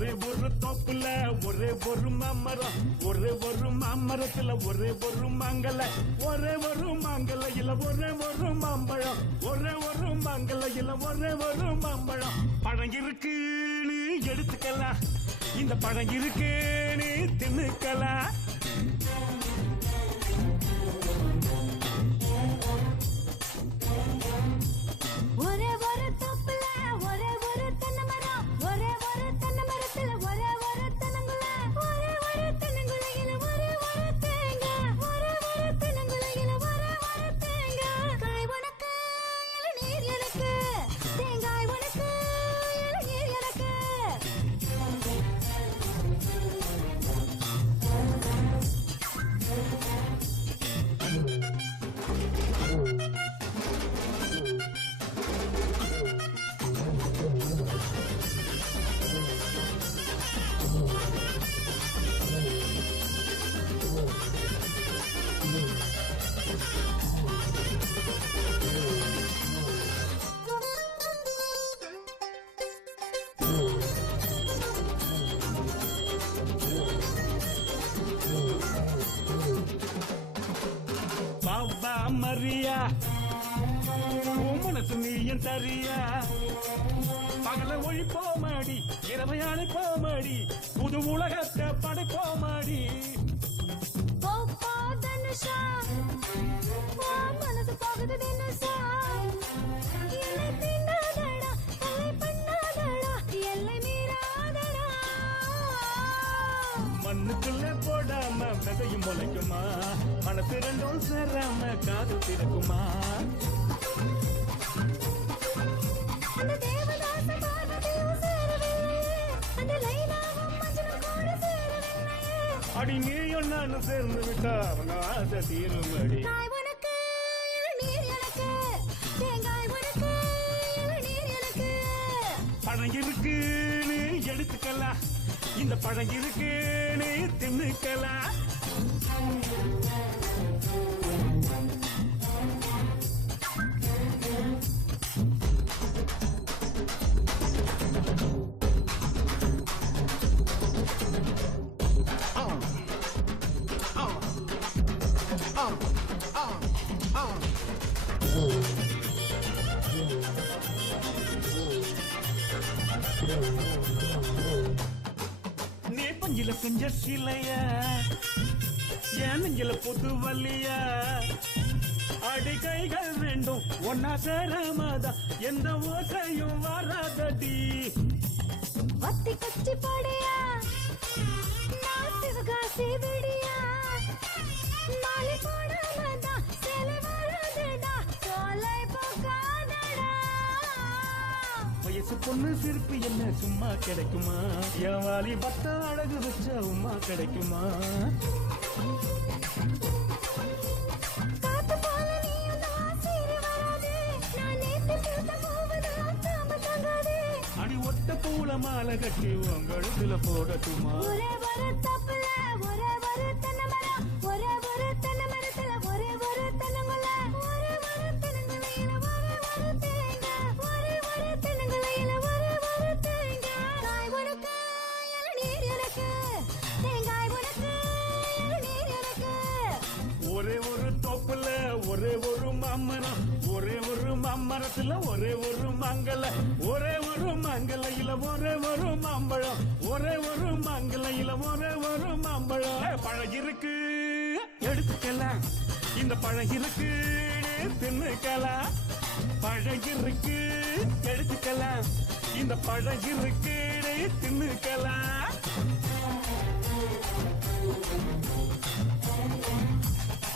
ஒரே ஒரு தோப்புல ஒரே ஒரு மாமரம், ஒரே ஒரு மாமரத்துல ஒரே ஒரு மாங்கல, ஒரே ஒரு மாங்கலையில ஒரே ஒரு மாம்பழம், ஒரே ஒரு மாங்கலையில ஒரே ஒரு மாம்பழம். பழம் இருக்குன்னு எடுத்துக்கலாம், இந்த பழம் இருக்குன்னு தின்னுக்கலாம். ஒரே ஒரு தோப்புல ஒரே ஒரு தென்னை மரம், ஒரே ஒரு தென்னை மரத்துல ஒரே ஒரு தென்னங்குல, ஒரே ஒரு தென்னங்குலையில ஒரே ஒரு தேங்காய், ஒரே ஒரு தென்னங்குலையில ஒரே ஒரு தேங்காய். காய் உனக்கு இளநீர் எனக்கு, தேங்காய் உனக்கு இளநீர் எனக்கு. பாபா மரியா மனசு நீயும் தரியா, பகல ஒழி போமாடி இரவையானை போமாடி, புது உலகத்தை படைப்போமாடி. போ போ தனுஷா, மனசு போகுது தினுஷா. என்னை தின்னாதடா, தொல்லை பண்ணாதடா, எல்லை மீறாதடா. மண்ணுக்குள்ள போடாம விதையும் முளைக்குமா, மனசு ரெண்டும் சேராம காதல் திறக்குமா. அந்த தேவதாச பார்வதியும் சேரவில்லையே, அந்த லைலாவும் மஜ்னும் கூட சேரவில்லையே. அடி நீயும் நானும் சேர்ந்து விட்டா அவங்க ஆசை தீருமடி. காய் உனக்கு இளநீர் எனக்கு, தேங்காய் உனக்கு இளநீர் எனக்கு. பழம் இருக்குன்னு எடுத்துக்கலாம், இந்த பழம் இருக்குன்னு தின்னுக்கலாம். நீ பஞ்சில செஞ்ச சிலையா, என் நெஞ்சில புது வல்லியா, அடி கைகள் ரெண்டும் ஒன்னா சேராமதா எந்த ஓசையும் வராதடி. வத்தி கச்சி படையா, நான் சிவகாசி விடியா, மாலை போடாமதா சேலை வராதடா, சோலை போகாதடா. வயசு பொண்ணு சிரிப்பு என்ன சும்மா கிடைக்குமா, என் வாலி பத்த அழகு வச்ச உமா கிடைக்குமா. காத்து போல நீயும் தான் சீறி வராதே, நான் நேத்து பூத்த பூவுதான் தாம தங்காதே. அடி ஒட்ட பூல மாலை கட்டி உங்களுக்குல போடட்டுமா. ஒரே ஒரு தப்புல ஒரே ஒரு தென்னை மரம், ஒரே ஒரு தென்னை மரத்துல ஒரே ஒரு தென்னங்குல, ஒரே ஒரு தென்னங்குலையில ஒரே ஒரு தேங்காய், ஒரே ஒரு தென்னங்குலையில ஒரே ஒரு தேங்காய். காய் உனக்கு இளநீர் எனக்கு, தேங்காய் உனக்கு இளநீர் எனக்கு. ஒரே ஒரு தோப்புல ஒரே ஒரு மாமரம், ஒரே ஒரு மாமரத்துல ஒரே ஒரு மாங்கல, ஒரே ஒரு மாங்கலையில ஒரே ஒரு மாம்பழம், ஒரே ஒரு மாங்கலையில ஒரே ஒரு மாம்பழம். பழம் இருக்கு எடுத்துக்கலாம், இந்த பழம் இருக்கு தின்னுக்கலாம். பழம் இருக்கு எடுத்துக்கலாம், இந்த பழம் இருக்கு தின்னுக்கலாம்.